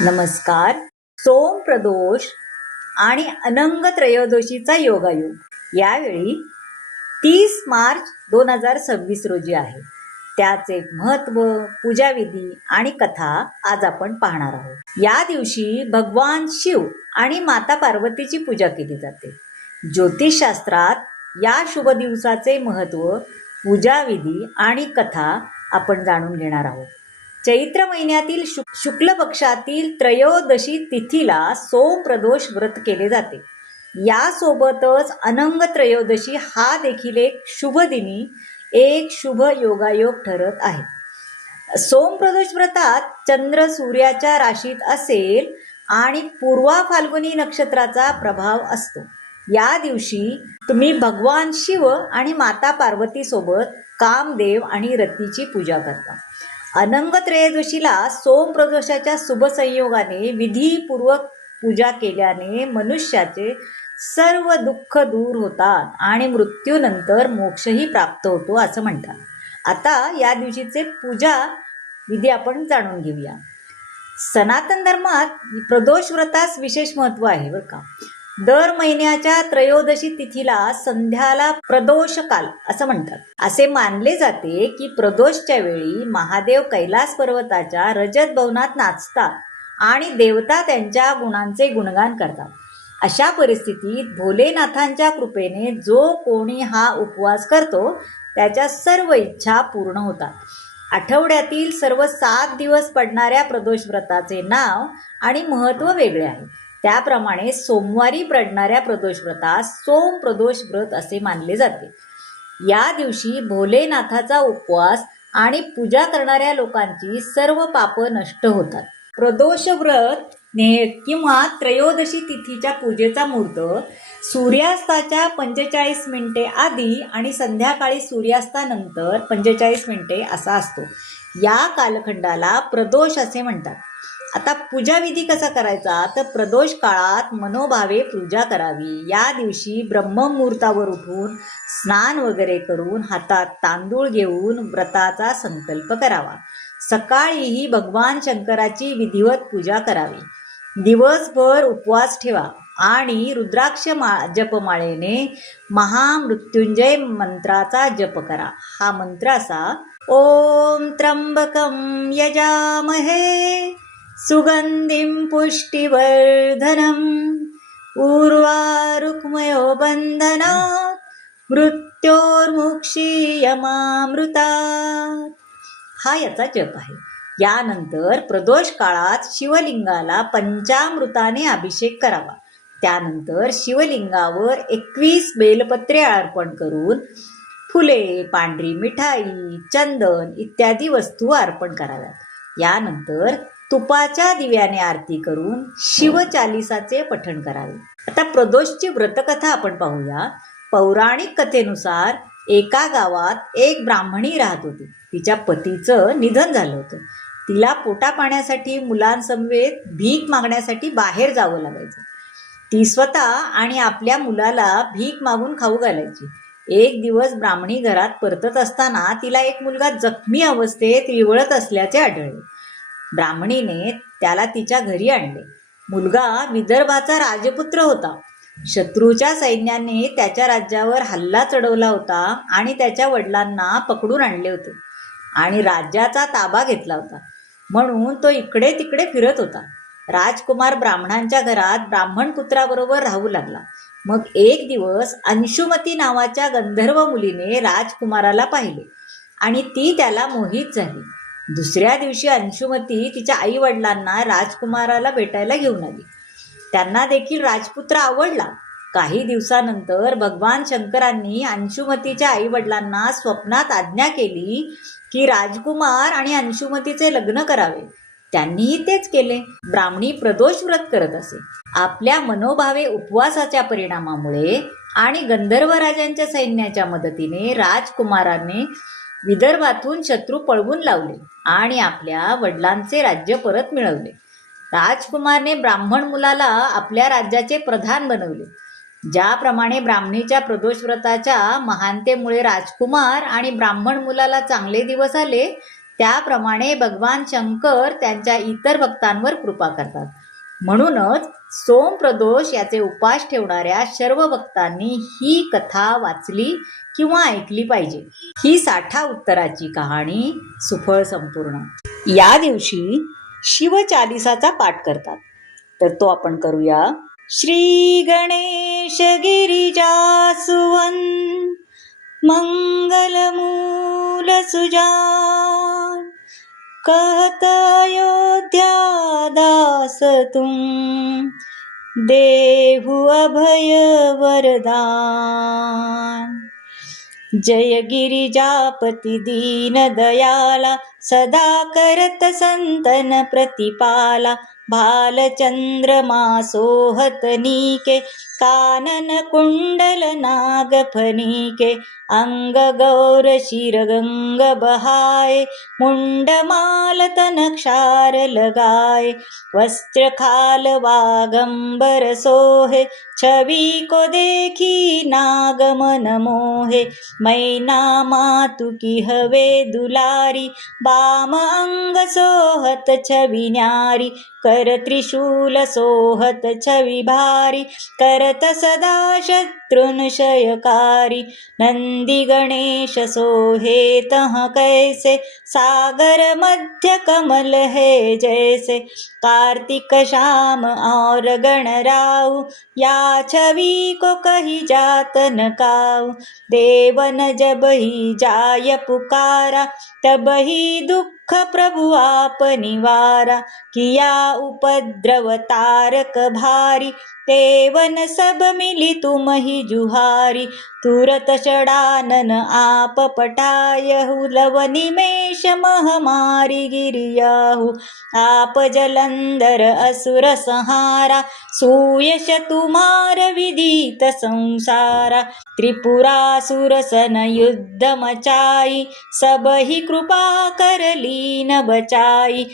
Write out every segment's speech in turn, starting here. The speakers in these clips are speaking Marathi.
नमस्कार. सोम प्रदोष आणि अनंग त्रयोदशीचा योगायोग यावेळी 30 मार्च 2026 रोजी आहे. त्याचे महत्त्व, पूजाविधी आणि कथा आज आपण पाहणार आहोत. या दिवशी भगवान शिव आणि माता पार्वतीची पूजा केली जाते. ज्योतिषशास्त्रात या शुभ दिवसाचे महत्त्व, पूजाविधी आणि कथा आपण जाणून घेणार आहोत. चैत्र महिन्यातील शुक्ल पक्षातील त्रयोदशी तिथीला सोम प्रदोष व्रत केले जाते. यासोबतच अनंग त्रयोदशी हा देखील एक शुभ दिनी एक शुभ योगायोग ठरत आहे. सोम प्रदोष व्रतात चंद्र सूर्याच्या राशीत असेल आणि पूर्वा फाल्गुनी नक्षत्राचा प्रभाव असतो. या दिवशी तुम्ही भगवान शिव आणि माता पार्वती सोबत कामदेव आणि रतीची पूजा करता. अनंग त्रयोदशीला सोम प्रदोषाच्या शुभ संयोगाने विधीपूर्वक पूजा केल्याने मनुष्याचे सर्व दुःख दूर होतात आणि मृत्यूनंतर मोक्षही प्राप्त होतो असं म्हणतात. आता या दिवशीचे पूजा विधी आपण जाणून घेऊया. सनातन धर्मात प्रदोष व्रतास विशेष महत्त्व आहे बरं का. दर महिन्याच्या त्रयोदशी तिथीला संध्याला प्रदोष काल असं म्हणतात. असे मानले जाते की प्रदोषच्या वेळी महादेव कैलास पर्वताच्या रजत भवनात नाचतात आणि देवता त्यांच्या गुणांचे गुणगान करतात. अशा परिस्थितीत भोलेनाथांच्या कृपेने जो कोणी हा उपवास करतो त्याच्या सर्व इच्छा पूर्ण होतात. आठवड्यातील सर्व 7 दिवस पडणाऱ्या प्रदोष व्रताचे नाव आणि महत्त्व वेगळे आहे. त्याप्रमाणे सोमवारी पडणाऱ्या प्रदोष व्रतास सोम प्रदोष व्रत असे मानले जाते. या दिवशी भोलेनाथाचा उपवास आणि पूजा करणाऱ्या लोकांची सर्व पाप नष्ट होतात. प्रदोष व्रत किंवा त्रयोदशी तिथीच्या पूजेचा मुहूर्त सूर्यास्ताच्या 45 मिनिटे आधी आणि संध्याकाळी सूर्यास्तानंतर 45 मिनिटे असा असतो. या कालखंडाला प्रदोष असे म्हणतात. आता पूजाविधी कसा करायचा तर प्रदोष काळात मनोभावे पूजा करावी. या दिवशी ब्रह्ममुहूर्तावर उठून स्नान वगैरे करून हातात तांदूळ घेऊन व्रताचा संकल्प करावा. सकाळीही भगवान शंकराची विधिवत पूजा करावी. दिवसभर उपवास ठेवा आणि रुद्राक्ष जपमाळेने महामृत्युंजय मंत्राचा जप करा. हा मंत्र असा: ओम त्र्यंबकं यजामहे सुगंधिं पुष्टिवर्धनम् उर्वारुक्मयो बन्धनात् मृत्योर्मुक्षीयमामृतात्. हा याचा जप आहे. यानंतर प्रदोष काळात शिवलिंगाला पंचामृताने अभिषेक करावा. त्यानंतर शिवलिंगावर 21 बेलपत्रे अर्पण करून फुले, पांढरी मिठाई, चंदन इत्यादी वस्तू अर्पण कराव्यात. यानंतर तुपाच्या दिव्याने आरती करून शिवचालिसाचे पठण करावे. आता प्रदोषची व्रतकथा आपण पाहूया. पौराणिक कथेनुसार एका गावात एक ब्राह्मणी राहत होती. तिच्या पतीचं निधन झालं होतं. तिला पोटापाण्यासाठी मुलांसमवेत भीक मागण्यासाठी बाहेर जावं लागायचं. ती स्वतः आणि आपल्या मुलाला भीक मागून खाऊ घालायची. एक दिवस ब्राह्मणी घरात परतत असताना तिला एक मुलगा जखमी अवस्थेत विवळत असल्याचे आढळले. ब्राह्मणीने त्याला तिच्या घरी आणले. मुलगा विदर्भाचा राजपुत्र होता. शत्रूच्या सैन्याने त्याच्या राज्यावर हल्ला चढवला होता आणि त्याच्या वडिलांना पकडून आणले होते आणि राज्याचा ताबा घेतला होता. म्हणून तो इकडे तिकडे फिरत होता. राजकुमार ब्राह्मणांच्या घरात ब्राह्मण पुत्राबरोबर राहू लागला. मग एक दिवस अंशुमती नावाच्या गंधर्व मुलीने राजकुमाराला पाहिले आणि ती त्याला मोहित झाली. दुसऱ्या दिवशी अंशुमती तिच्या आई वडिलांना राजकुमाराला भेटायला घेऊन आली. त्यांना देखील राजपुत्र आवडला. काही दिवसानंतर भगवान शंकरांनी अंशुमतीच्या आई वडिलांना स्वप्नात आज्ञा केली की राजकुमार आणि अंशुमतीचे लग्न करावे. त्यांनीही तेच केले. ब्राह्मणी प्रदोष व्रत करत असे. आपल्या मनोभावे उपवासाच्या परिणामामुळे आणि गंधर्व राजांच्या सैन्याच्या मदतीने राजकुमाराने विदर्भातून शत्रू पळवून लावले आणि आपल्या वडिलांचे राज्य परत मिळवले. राजकुमारने ब्राह्मण मुलाला आपल्या राज्याचे प्रधान बनवले. ज्याप्रमाणे ब्राह्मणीच्या प्रदोष व्रताच्या महानतेमुळे राजकुमार आणि ब्राह्मण मुलाला चांगले दिवस आले, त्याप्रमाणे भगवान शंकर त्यांच्या इतर भक्तांवर कृपा करतात. म्हणूनच सोमप्रदोष याचे उपास ठेवणाऱ्या सर्व भक्तांनी ही कथा वाचली किंवा ऐकली पाहिजे. ही साठा उत्तराची कहाणी सुफळ संपूर्ण. या दिवशी शिवचालिसाचा पाठ करतात, तर तो आपण करूया. श्री गणेश गिरिजासुवन मंगलमूल सुजान कहत अयोध्या दास तुम देहु अभय वरदान. जय गिरिजापति दीन दयाला सदा करत संतन प्रतिपाला. भालचंद्रमा सोहत नीके कानन कुंडल नाग फनीके. अंग गौर शिर गंग बहाए मुंड माल तन क्षार लगाए. वस्त्र खाल वागंबर सोहे छवि को देखी नाग मन मोहे. मैना मातु की हवे दुलारी बाम अंग सोहत छवि न्यारी. कर त्रिशूल सोहत छवि भारी करत सदा शत्रुन शयकारी. नंदी गणेश सोहे तह कैसे सागर मध्य कमल है जैसे. कार्तिक श्याम और गणराऊ या छवि को कही जात न काऊ. देवन जब ही जाय पुकारा तब ही दुख प्रभु आप निवारा. किया उपद्रव तारक भारी तेवन सब मिली तुम ही जुहारी. तुरत षडानन आप पटायहु लव निमेष महामारी गिरियाहु. आप जलंधर असुर संहारा सुयश तुम्हार विदित संसारा. त्रिपुरासुर सन युद्ध मचाई सब ही कृपा कर लीन बचाई.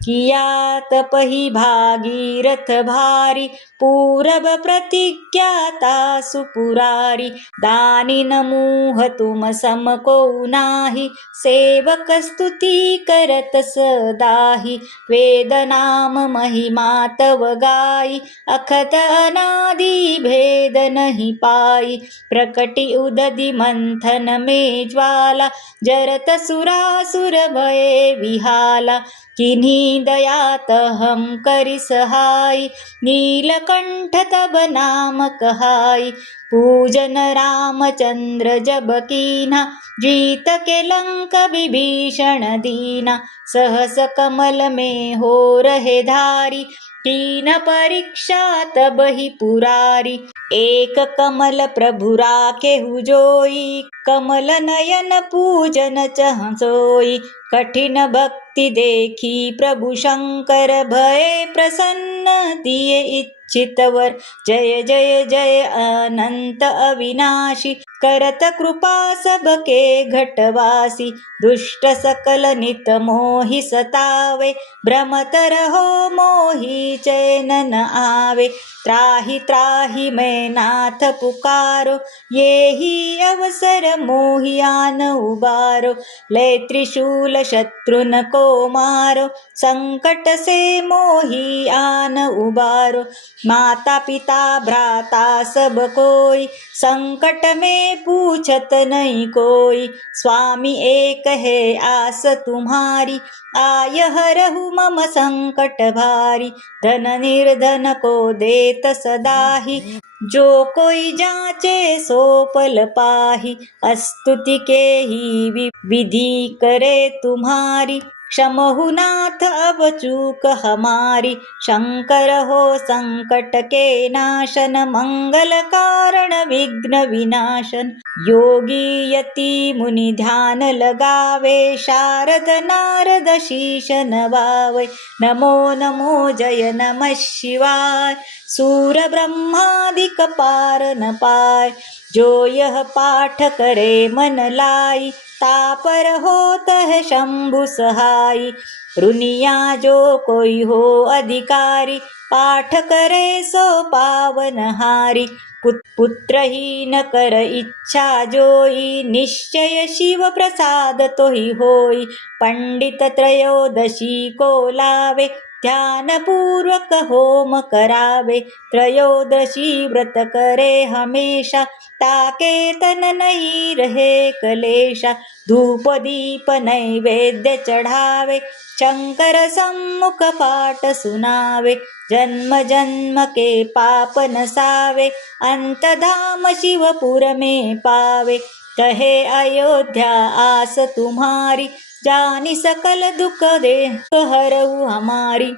किया तपहि भागीरथ भारी पूरब प्रतिज्ञाता सुपुरारी. दानी नमूह तुम सम को नाही सेवक स्तुति करत सदाही. वेद नाम महिमा तव गाई अखत अनादि भेद नहीं पाई. प्रकटि उदधि मंथन में ज्वाला जरत सुरासुर भये विहाला. किन्हीं दयात हम करि सहाय नीलकंठ तब नाम कहाई. पूजन रामचंद्र जब कीना जीत के लंक विभीषण दीना. सहस कमल में हो रहे धारी कीन परीक्षा तब ही पुरारी. एक कमल प्रभु राखेहु जोई कमल नयन पूजन चह सोई. कठिन भक्ति देखी प्रभु शंकर भये प्रसन्न दिए इच्छित वर. जय जय जय अनंत अविनाशी करत कृपा सबके घटवासी. दुष्ट सकल नित मोहि सतावे भ्रमत रहो मोहि चैन न आवे. त्राहि त्राहि मैं नाथ पुकारो ये ही अवसर मोहि आन उबारो. ले त्रिशूल शत्रुन को मारो संकट से मोहि आन उबारो. माता पिता भ्राता सब कोई संकट में पूछत नहीं कोई. स्वामी एक है आस तुम्हारी आय हरहु मम संकट भारी. धन निर्धन को देत सदाही जो कोई जाचे सो पल पाही. स्तुति के ही विधि करे तुम्हारी क्षमहु नाथ अब चूक हमारी. शंकर हो संकट के नाशन मंगल कारण विघ्न विनाशन. योगी यति मुनि ध्यान लगावे शारद नारद शीश नवावे. नमो नमो जय नमः शिवाय सूर ब्रह्मादिक पार न पाय. जो यह पाठ करे मन लाई तापर होत है शंभु सहाई। रुनिया जो कोई हो अधिकारी, पाठ करे सो पावन हारी। पुत्रहीन कर इच्छा जोई, निश्चय शिव प्रसाद तोहि होई। पंडित त्रयोदशी को लावे, ध्यानपूर्वक होम करावे। त्रयोदशी व्रत करे हमेशा, ताके तन नहीं रहे कलेशा। धूप दीप नैवेद्य चढ़ावे, शंकर सम्मुख पाठ सुनावे। जन्म जन्म के पाप नसावे, अंतधाम शिवपुर में पावे। कहे अयोध्या आस तुम्हारी, जानी सकल दुख दे हरऊ हमारी।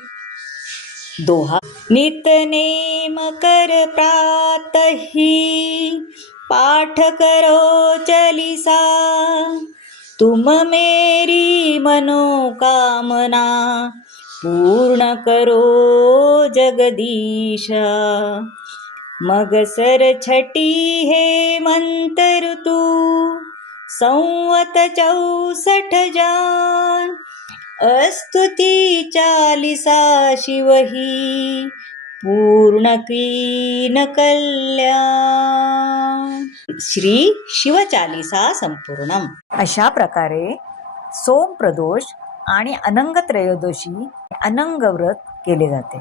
दोहा। नित नेम कर प्रातहि, पाठ करो चालीसा। तुम मेरी मनोकामना, पूर्ण करो जगदीशा। मगसर छठी हेमंत ऋतु, संवत 64 जान। स्तुति चालीसा शिवही, पूर्ण कीन कल्याण। श्री शिवचालीसा संपूर्णम. अशा प्रकारे सोम प्रदोष आणि अनंग त्रयोदशी अनंग व्रत केले जाते.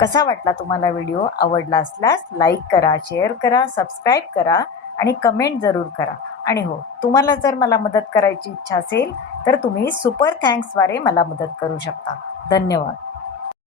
कसा वाटला तुम्हाला व्हिडिओ? आवडला असल्यास लाईक करा, शेअर करा, सबस्क्राईब करा आणि कमेंट जरूर करा. आणि हो, तुम्हाला जर मला मदत करायची इच्छा असेल तर तुम्ही सुपर थँक्सद्वारे मला मदत करू शकता. धन्यवाद.